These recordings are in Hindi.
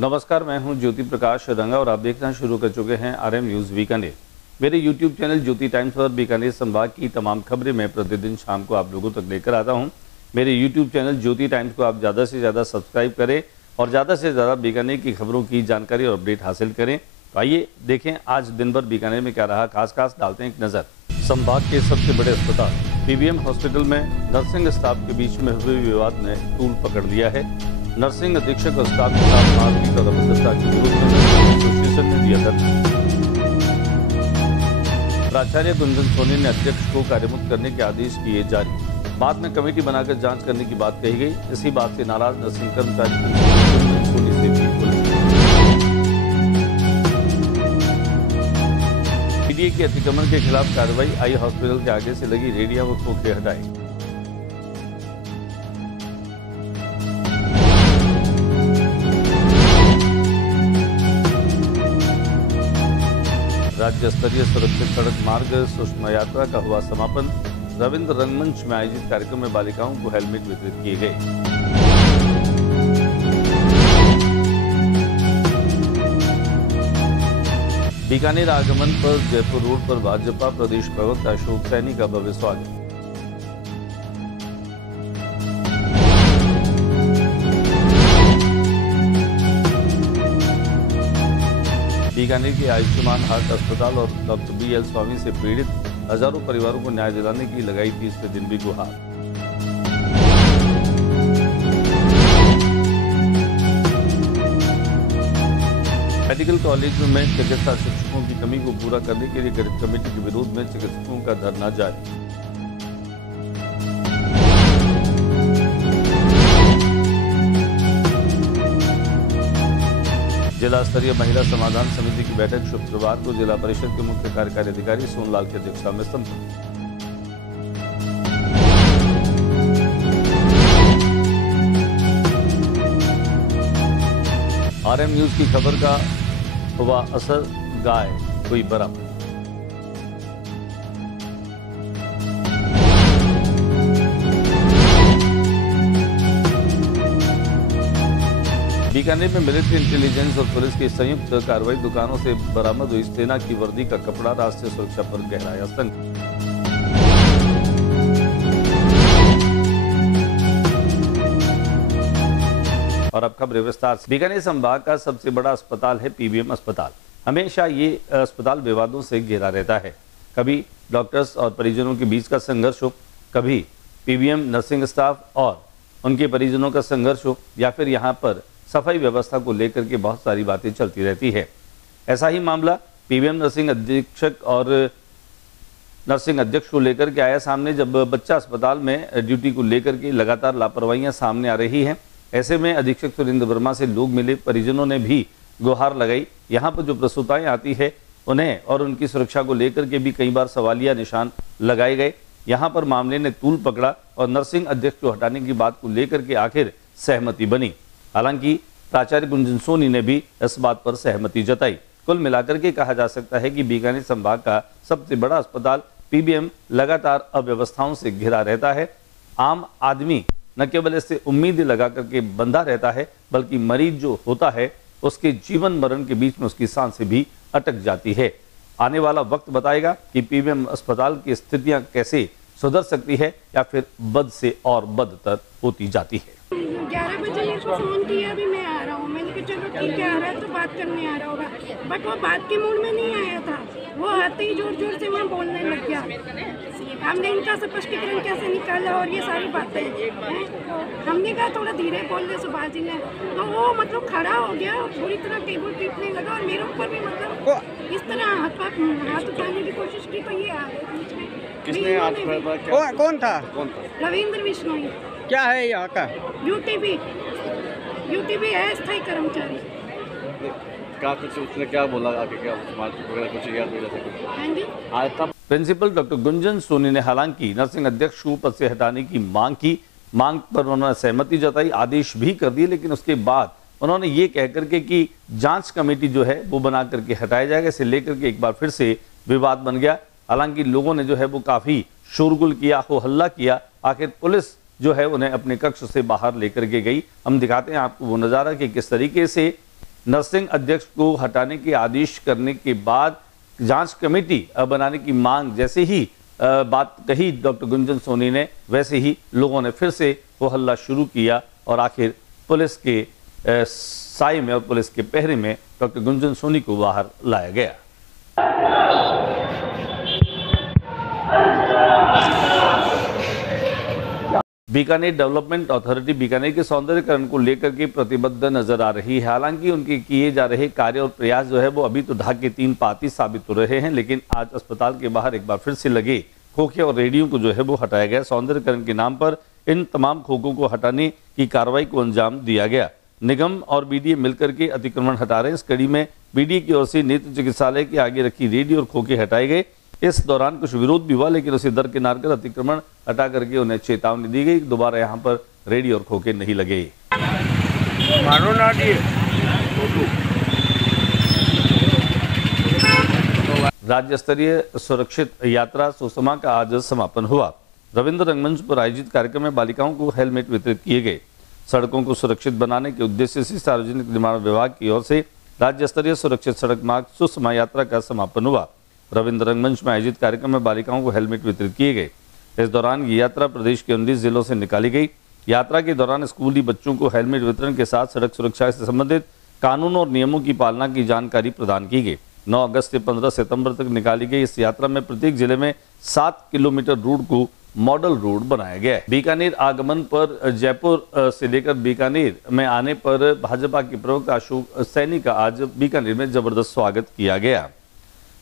नमस्कार, मैं हूं ज्योति प्रकाश रंगा और आप देखना शुरू कर चुके हैं RM न्यूज़ बीकानेर। मेरे YouTube चैनल ज्योति टाइम्स पर बीकानेर संभाग की तमाम खबरें मैं प्रतिदिन शाम को आप लोगों तक लेकर आता हूं। मेरे YouTube चैनल ज्योति टाइम्स को आप ज़्यादा से ज़्यादा सब्सक्राइब करें और ज़्यादा से ज़्यादा बीकानेर की खबरों की जानकारी और अपडेट हासिल करें। तो आइए देखें आज दिन भर बीकानेर में क्या रहा, खास डालते हैं एक नज़र। संभाग के सबसे बड़े अस्पताल PBM हॉस्पिटल में नर्सिंग स्टाफ के बीच में हुए विवाद ने तूल पकड़ लिया है। नर्सिंग अधीक्षक और स्टाफ के साथ मारपीट और अभद्रता के विरोध में एसोसिएशन ने दिया धरना। प्राचार्य गुंजन सोनी ने अध्यक्ष को कार्यमुक्त करने के आदेश किए जारी। बाद में कमेटी बनाकर जांच करने की बात कही गई। इसी बात से नाराज नर्सिंग कर्मचारी गुंजन सोनी से भी पीडीए के अतिक्रमण के खिलाफ कार्रवाई। आई हॉस्पिटल के आगे से लगी रेडिया व खोखले हटाए। राज्य स्तरीय सुरक्षित सड़क मार्ग सुषमा यात्रा का हुआ समापन। रविंद्र रंगमंच में आयोजित कार्यक्रम में बालिकाओं को हेलमेट वितरित किए गए। बीकानेर आगमन पर जयपुर रोड पर भाजपा प्रदेश प्रवक्ता अशोक सैनी का भव्य स्वागत। बीकानेर के आयुष्मान हार्ट अस्पताल और डॉक्टर BL स्वामी से पीड़ित हजारों परिवारों को न्याय दिलाने की लगाई 30वें दिन भी गुहार। मेडिकल कॉलेज में चिकित्सा शिक्षकों की कमी को पूरा करने के लिए गठित कमेटी के विरोध में चिकित्सकों का धरना जारी। जिला स्तरीय महिला समाधान समिति की बैठक शुक्रवार को जिला परिषद के मुख्य कार्यकारी अधिकारी सोनलाल की अध्यक्षता में संपन्न। RM न्यूज की खबर का हुआ असर, गाय हुई बरामद। बीकानेर में मिलिट्री इंटेलिजेंस और पुलिस की संयुक्त कार्रवाई। दुकानों से बरामद हुई सेना की वर्दी का कपड़ा। राष्ट्रीय सुरक्षा पर गहराया संकट। और अब खबर विस्तार से। बीकानेर संभाग का सबसे बड़ा अस्पताल है PBM अस्पताल। हमेशा ये अस्पताल विवादों से घिरा रहता है। कभी डॉक्टर्स और परिजनों के बीच का संघर्ष हो, कभी PBM नर्सिंग स्टाफ और उनके परिजनों का संघर्ष हो, या फिर यहाँ पर सफाई व्यवस्था को लेकर के बहुत सारी बातें चलती रहती है। ऐसा ही मामला PBM नर्सिंग अधीक्षक और नर्सिंग अध्यक्ष को लेकर के आया सामने, जब बच्चा अस्पताल में ड्यूटी को लेकर के लगातार लापरवाहियां सामने आ रही हैं। ऐसे में अधीक्षक सुरेंद्र वर्मा से लोग मिले, परिजनों ने भी गुहार लगाई। यहाँ पर जो प्रसूताएं आती है उन्हें और उनकी सुरक्षा को लेकर के भी कई बार सवालिया निशान लगाए गए। यहाँ पर मामले ने तूल पकड़ा और नर्सिंग अध्यक्ष को हटाने की बात को लेकर के आखिर सहमति बनी। हालांकि प्राचार्य गुंजन सोनी ने भी इस बात पर सहमति जताई। कुल मिलाकर के कहा जा सकता है कि बीकानेर संभाग का सबसे बड़ा अस्पताल PBM लगातार अव्यवस्थाओं से घिरा रहता है। आम आदमी न केवल इससे उम्मीद लगा करके बंधा रहता है, बल्कि मरीज जो होता है उसके जीवन मरण के बीच में उसकी सांसें भी अटक जाती है। आने वाला वक्त बताएगा कि PBM अस्पताल की स्थितियां कैसे सुधर सकती है या फिर बद से और बदतर होती जाती है। 11 बजे मेरे को फ़ोन किया, अभी मैं आ रहा हूँ। मैंने कहा चलो ठीक है, आ रहा है तो बात करने आ रहा होगा, बट वो बात के मूड में नहीं आया था। वो आते ही जोर जोर से वहाँ बोलने लग गया। हमने इनका स्पष्टीकरण कैसे निकाला और ये सारी बातें हमने कहा थोड़ा धीरे बोल दे सुभाष जी ने, तो वो मतलब खड़ा हो गया, बुरी तरह टेबल पीटने लगा और मेरे ऊपर भी मतलब इस तरह हाथ उठाने की कोशिश की। तो ये आ गए बीच में। किसने कौन था? रविंद्र बिश्नोई। क्या है यहाँ का? यूटीबी है, स्थायी कर्मचारी। क्या कुछ उसने क्या बोला आगे, क्या कुछ याद नहीं रहता? प्रिंसिपल डॉक्टर गुंजन सोनी ने हालांकि नर्सिंग अध्यक्ष को पद से हटाने की मांग पर उन्होंने सहमति जताई, आदेश भी कर दिए, लेकिन उसके बाद उन्होंने ये कह करके कि जांच कमेटी जो है वो बना करके हटाया जाएगा। इसे लेकर के एक बार फिर से विवाद बन गया। हालांकि लोगों ने जो है वो काफी शोरगुल किया, हो हल्ला किया। आखिर पुलिस जो है उन्हें अपने कक्ष से बाहर लेकर के गई। हम दिखाते हैं आपको वो नजारा कि किस तरीके से नर्सिंग अध्यक्ष को हटाने के आदेश करने के बाद जांच कमेटी बनाने की मांग जैसे ही बात कही डॉक्टर गुंजन सोनी ने, वैसे ही लोगों ने फिर से वो हल्ला शुरू किया और आखिर पुलिस के साए में और पुलिस के पहरे में डॉक्टर गुंजन सोनी को बाहर लाया गया। बीकानेर डेवलपमेंट अथॉरिटी बीकानेर के सौंदर्यीकरण को लेकर के प्रतिबद्ध नजर आ रही है। हालांकि उनके किए जा रहे कार्य और प्रयास जो है वो अभी तो ढाक के 3 पाती साबित हो रहे हैं, लेकिन आज अस्पताल के बाहर एक बार फिर से लगे खोखे और रेडियो को जो है वो हटाया गया। सौंदर्यीकरण के नाम पर इन तमाम खोखों को हटाने की कार्रवाई को अंजाम दिया गया। निगम और बीडीए मिलकर के अतिक्रमण हटा रहे हैं। इस कड़ी में बीडीए की ओर से नेत्र चिकित्सालय के आगे रखी रेडियो और खोखे हटाए गए। इस दौरान कुछ विरोध भी हुआ, लेकिन उसे दरकिनार कर अतिक्रमण हटा करके उन्हें चेतावनी दी गई, दोबारा यहाँ पर रेडियो और खोखे नहीं लगे। राज्य स्तरीय सुरक्षित यात्रा सुषमा का आज समापन हुआ। रविंद्र रंगमंच पर आयोजित कार्यक्रम में बालिकाओं को हेलमेट वितरित किए गए। सड़कों को सुरक्षित बनाने के उद्देश्य से सार्वजनिक निर्माण विभाग की ओर से राज्य स्तरीय सुरक्षित सड़क मार्ग सुषमा यात्रा का समापन हुआ। रविंद्र रंगमंच में आयोजित कार्यक्रम में बालिकाओं को हेलमेट वितरित किए गए। इस दौरान ये यात्रा प्रदेश के 19 जिलों से निकाली गई। यात्रा के दौरान स्कूली बच्चों को हेलमेट वितरण के साथ सड़क सुरक्षा से संबंधित कानूनों और नियमों की पालना की जानकारी प्रदान की गई। 9 अगस्त से 15 सितंबर तक निकाली गई इस यात्रा में प्रत्येक जिले में 7 किलोमीटर रूट को मॉडल रोड बनाया गया है। बीकानेर आगमन पर जयपुर से लेकर बीकानेर में आने पर भाजपा के प्रवक्ता अशोक सैनी का आज बीकानेर में जबरदस्त स्वागत किया गया।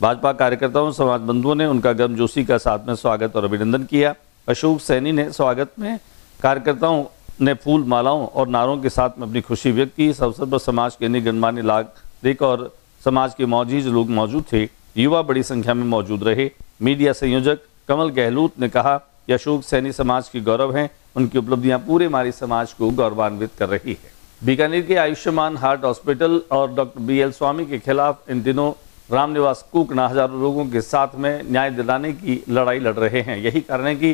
भाजपा कार्यकर्ताओं समाज बंधुओं ने उनका गर्मजोशी का साथ में स्वागत और अभिनंदन किया। अशोक सैनी ने स्वागत में कार्यकर्ताओं ने फूल मालाओं और नारों के साथ में अपनी खुशी व्यक्त की। इस अवसर पर समाज के अन्य गणमान्य नागरिक और समाज के मौजूद लोग मौजूद थे। युवा बड़ी संख्या में मौजूद रहे। मीडिया संयोजक कमल गहलोत ने कहा कि अशोक सैनी समाज के गौरव हैं। उनकी उपलब्धियां पूरे हमारे समाज को गौरवान्वित कर रही है। बीकानेर के आयुष्मान हार्ट हॉस्पिटल और डॉक्टर BL स्वामी के खिलाफ इन दिनों रामनिवास कुकना हजारों लोगों के साथ में न्याय दिलाने की लड़ाई लड़ रहे हैं। यही कारण है कि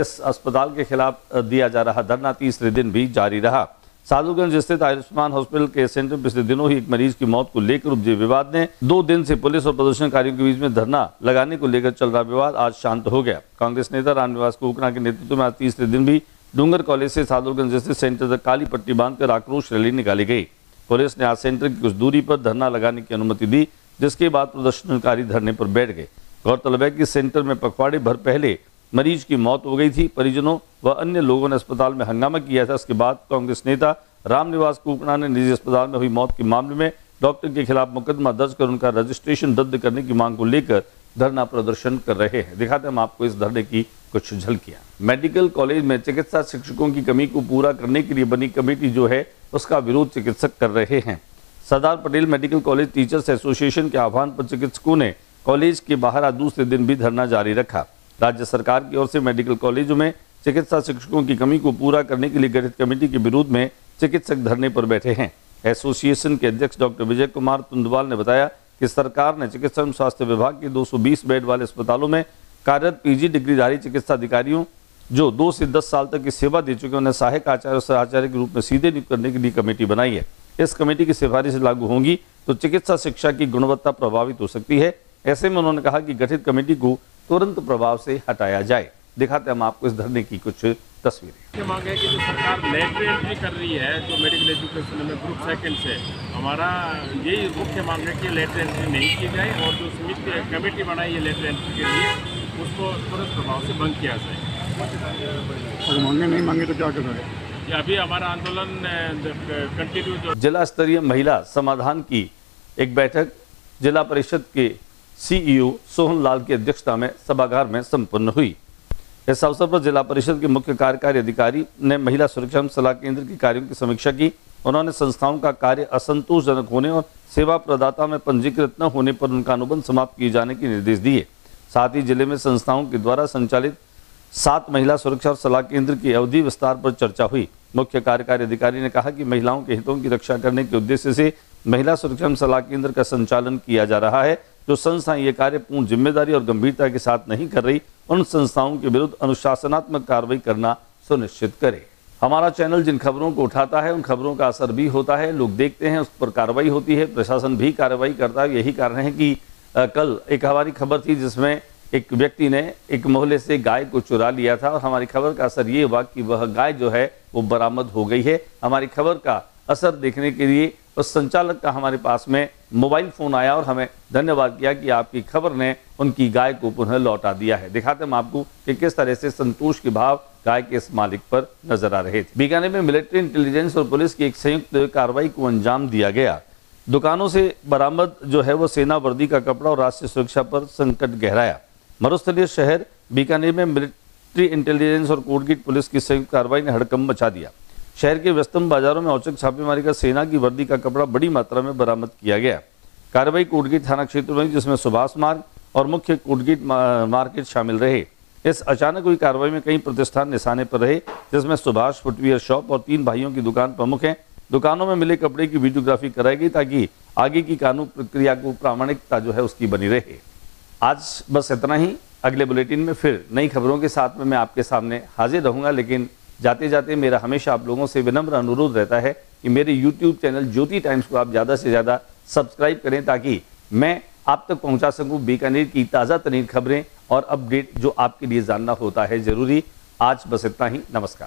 इस अस्पताल के खिलाफ दिया जा रहा धरना तीसरे दिन भी जारी रहा। साधुगंज स्थित आयुष्मान हॉस्पिटल के सेंटर पिछले दिनों ही एक मरीज की मौत को लेकर उपजे विवाद ने 2 दिन से पुलिस और प्रदर्शनकारियों के बीच में धरना लगाने को लेकर चल रहा विवाद आज शांत हो गया। कांग्रेस नेता रामनिवास कुकना के नेतृत्व में आज तीसरे दिन भी डूंगर कॉलेज से साधुगंज स्थित सेंटर तक काली पट्टी बांधकर आक्रोश रैली निकाली गई। पुलिस ने आज सेंटर की कुछ दूरी पर धरना लगाने की अनुमति दी, जिसके बाद प्रदर्शनकारी धरने पर बैठ गए। गौरतलब है कि सेंटर में पखवाड़े भर पहले मरीज की मौत हो गई थी। परिजनों व अन्य लोगों ने अस्पताल में हंगामा किया था। इसके बाद कांग्रेस नेता रामनिवास कुकना ने निजी अस्पताल में हुई मौत के मामले में डॉक्टर के खिलाफ मुकदमा दर्ज कर उनका रजिस्ट्रेशन रद्द करने की मांग को लेकर धरना प्रदर्शन कर रहे हैं। दिखाते हैं हम आपको इस धरने की कुछ झलकियां। मेडिकल कॉलेज में चिकित्सा शिक्षकों की कमी को पूरा करने के लिए बनी कमेटी जो है उसका विरोध चिकित्सक कर रहे हैं। Sardar Patel medical college teachers association के आह्वान पर चिकित्सकों ने कॉलेज के बाहर आज दूसरे दिन भी धरना जारी रखा। राज्य सरकार की ओर से मेडिकल कॉलेजों में चिकित्सा शिक्षकों की कमी को पूरा करने के लिए गठित कमेटी के विरोध में चिकित्सक धरने पर बैठे हैं। एसोसिएशन के अध्यक्ष डॉक्टर विजय कुमार तुंदवाल ने बताया कि सरकार ने चिकित्सा एवं स्वास्थ्य विभाग के 220 बेड वाले अस्पतालों में कार्यरत PG डिग्रीधारी चिकित्सा अधिकारियों जो 2 से 10 साल तक की सेवा दे चुके उन्हें सहायक आचार्य और सहआचार्य के रूप में सीधे नियुक्त करने के लिए कमेटी बनाई है। इस कमेटी की सिफारिश लागू होंगी तो चिकित्सा शिक्षा की गुणवत्ता प्रभावित हो सकती है। ऐसे में उन्होंने कहा कि गठित कमेटी को तुरंत प्रभाव से हटाया जाए। दिखाते हम आपको इस धरने की कुछ तस्वीरें। मांग है कि जो सरकार लेटरल एंट्री कर रही है जो मेडिकल एजुकेशन में ग्रुप 2 से, हमारा यही मुख्य मांग है कि लेटरल एंट्री नहीं की जाए और जो समिति कमेटी बनाई है लेटरल एंट्री के लिए उसको तुरंत प्रभाव से बंद किया जाए। अगर मांगे नहीं मांगे तो क्या कर रहे हैं? अभी हमारा आंदोलन कंटिन्यू। जिला स्तरीय महिला समाधान की एक बैठक जिला परिषद के CEO सोहन लाल की अध्यक्षता में सभागार में संपन्न हुई। इस अवसर पर जिला परिषद के मुख्य कार्यकारी अधिकारी ने महिला सुरक्षा एवं सलाह केंद्र के कार्यों की समीक्षा की। उन्होंने संस्थाओं का कार्य असंतोषजनक होने और सेवा प्रदाता में पंजीकृत न होने पर उनका अनुबंध समाप्त किए जाने के निर्देश दिए। साथ ही जिले में संस्थाओं के द्वारा संचालित 7 महिला सुरक्षा और सलाह केंद्र की अवधि विस्तार पर चर्चा हुई। मुख्य कार्यकारी अधिकारी ने कहा कि महिलाओं के हितों की रक्षा करने के उद्देश्य से महिला सुरक्षा एवं सलाह केंद्र का संचालन किया जा रहा है। जो संस्थाएं ये कार्य पूर्ण जिम्मेदारी और गंभीरता के साथ नहीं कर रही उन संस्थाओं के विरुद्ध अनुशासनात्मक कार्रवाई करना सुनिश्चित करे। हमारा चैनल जिन खबरों को उठाता है उन खबरों का असर भी होता है, लोग देखते हैं, उस पर कार्रवाई होती है, प्रशासन भी कार्रवाई करता है। यही कारण है कि कल एक हमारी खबर थी जिसमें एक व्यक्ति ने एक मोहल्ले से गाय को चुरा लिया था और हमारी खबर का असर ये हुआ कि वह गाय जो है वो बरामद हो गई है। हमारी खबर का असर देखने के लिए उस संचालक का हमारे पास में मोबाइल फोन आया और हमें धन्यवाद किया कि आपकी खबर ने उनकी गाय को पुनः लौटा दिया है। दिखाते हम आपको कि किस तरह से संतोष के भाव गाय के इस मालिक पर नजर आ रहे थे। बीकानेर में मिलिट्री इंटेलिजेंस और पुलिस की एक संयुक्त कार्रवाई को अंजाम दिया गया। दुकानों से बरामद जो है वो सेना वर्दी का कपड़ा और राष्ट्रीय सुरक्षा पर संकट गहराया। मरुस्थलीय शहर बीकानेर में मिलिट्री इंटेलिजेंस और कोटगीट पुलिस की संयुक्त कार्रवाई ने हड़कंप मचा दिया। शहर के व्यस्तम बाजारों में औचक छापेमारी का सेना की वर्दी का कपड़ा बड़ी मात्रा में बरामद किया गया। कार्रवाई कोटगीट थाना क्षेत्र में जिसमें सुभाष मार्ग और मुख्य कोटगीट मार्केट शामिल रहे। इस अचानक हुई कार्रवाई में कई प्रतिष्ठान निशाने पर रहे जिसमें सुभाष फुटवियर शॉप और 3 भाइयों की दुकान प्रमुख हैं। दुकानों में मिले कपड़े की वीडियोग्राफी कराई गई ताकि आगे की कानून प्रक्रिया को प्रामाणिकता जो है उसकी बनी रहे। आज बस इतना ही। अगले बुलेटिन में फिर नई खबरों के साथ में मैं आपके सामने हाजिर रहूंगा, लेकिन जाते जाते मेरा हमेशा आप लोगों से विनम्र अनुरोध रहता है कि मेरे YouTube चैनल ज्योति टाइम्स को आप ज़्यादा से ज़्यादा सब्सक्राइब करें ताकि मैं आप तक पहुंचा सकूं बीकानेर की ताज़ा तरीन खबरें और अपडेट जो आपके लिए जानना होता है ज़रूरी। आज बस इतना ही। नमस्कार।